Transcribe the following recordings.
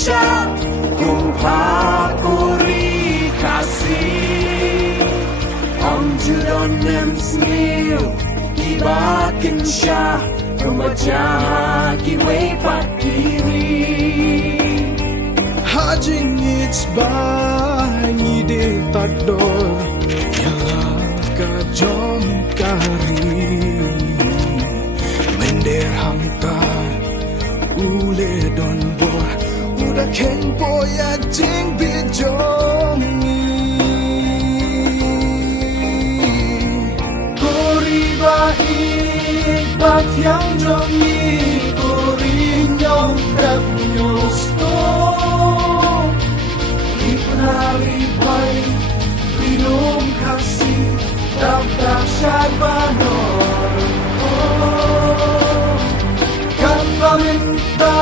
Syah kumpa kuri kasih Om judon nem snil Ibakin Syah remaja kiway patiri Hajing it's by ni de tador Yalah kajom kari Mender hamta ule don bor Udah ken boya jing bijongi Kori baik bat yang jongi Kori nyong rap nyosto Ipnari pai Rinum kasih Dapdak syad banor Kapa minta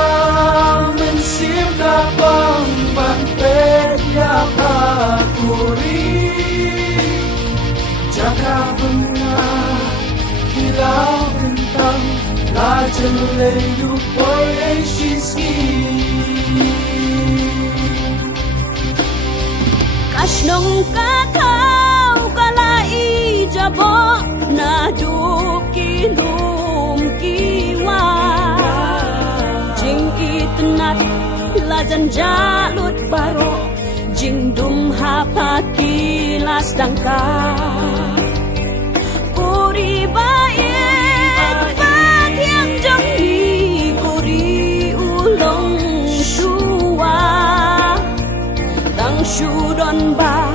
Mensim kapang Banpet ya pakuri Jaga bengar Kilau bentang Lajan leyu Poye shiski Kasnong kakao kalai jabo na dukilum kiwa Jing itnat lajan jalut baro Jing dum hapa kilas dangka Kuri baik bat yang jangi Kuri ulong shua Tang shudon ba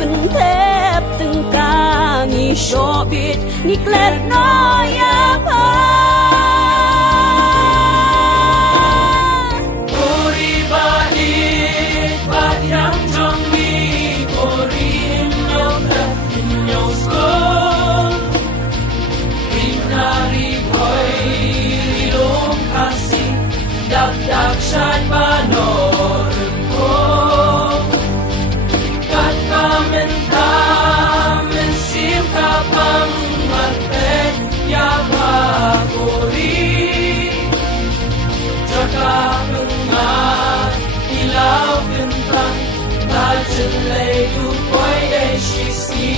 Pentep tengkang Isyobit Ngiklet noya pa Kuri baik bat yang jangi Kuri inyong rap inyong skol Rinari boy Rilong kasih Dak syad banor Kapang matpet ya pakuri Jaga bengar Ilau bentang Lajan leyu Poye shisi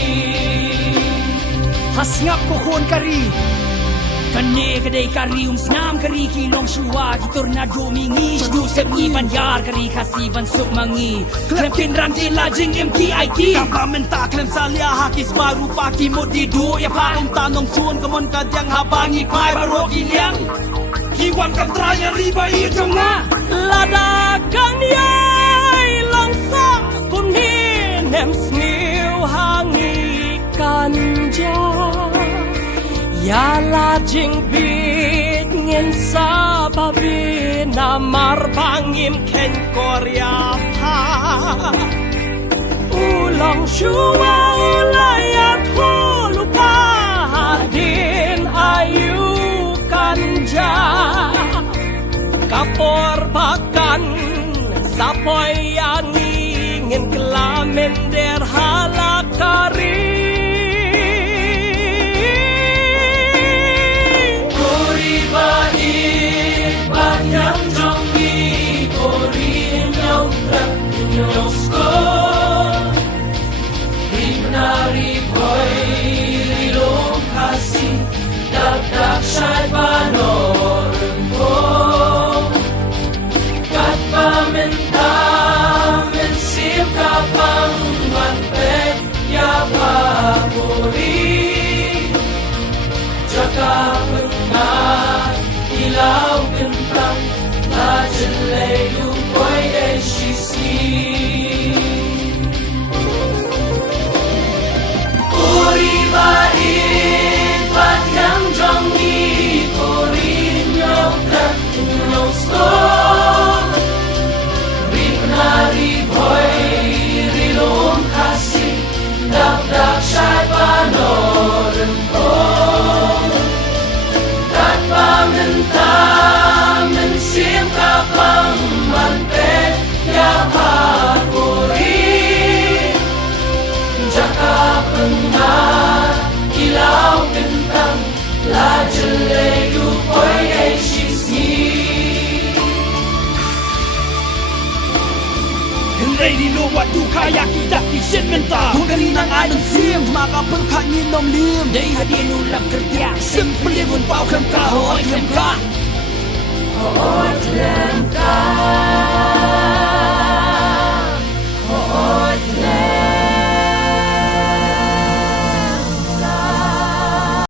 Hasngap kohon kari Kane kadai kari senam kari kilong shua Gitor na domingi Shdu sep ni banyar kari kasi bansuk mangi Klem pinram di lajing MTIT Kapa menta klem salia hakis baru paki modi do Ya paung tanong chun kamon kadyang habangi pai barok iliang Kiwan kamtranya riba itong nga Ladagang yay langsa Kunin em sniw hangi kanja Yala jing bit ngin sa babi na marbangim ken Korea pa Ulang shua ulayat hulupa din ayu kanja Kapor bakan sapoy yani ngin kelamin der halakari Yang jangi Kori inyong rap inyong skol Rinari boy Rilong kasih Dak syad banor Kat paminta Mensim kapang Manpet ya pakuri Jaga bengar Ilau bentang Lajan leyu Poye shisi Kuri baik bat yang jangi Kuri inyong rap inyong skol Rinari boy Rilong kasih Dak syad banor Mensim kapang manpet ya pakuri Jaga bengar Kilau bentang Lajan leyu Poye shisi ready lo wat du kaya kita ki shin menta Kung kaninang anong sim Makapagkangin ng lim Day hadin ulang kerja simple bun pau kem ka hoi kem ka Ôi thêm ca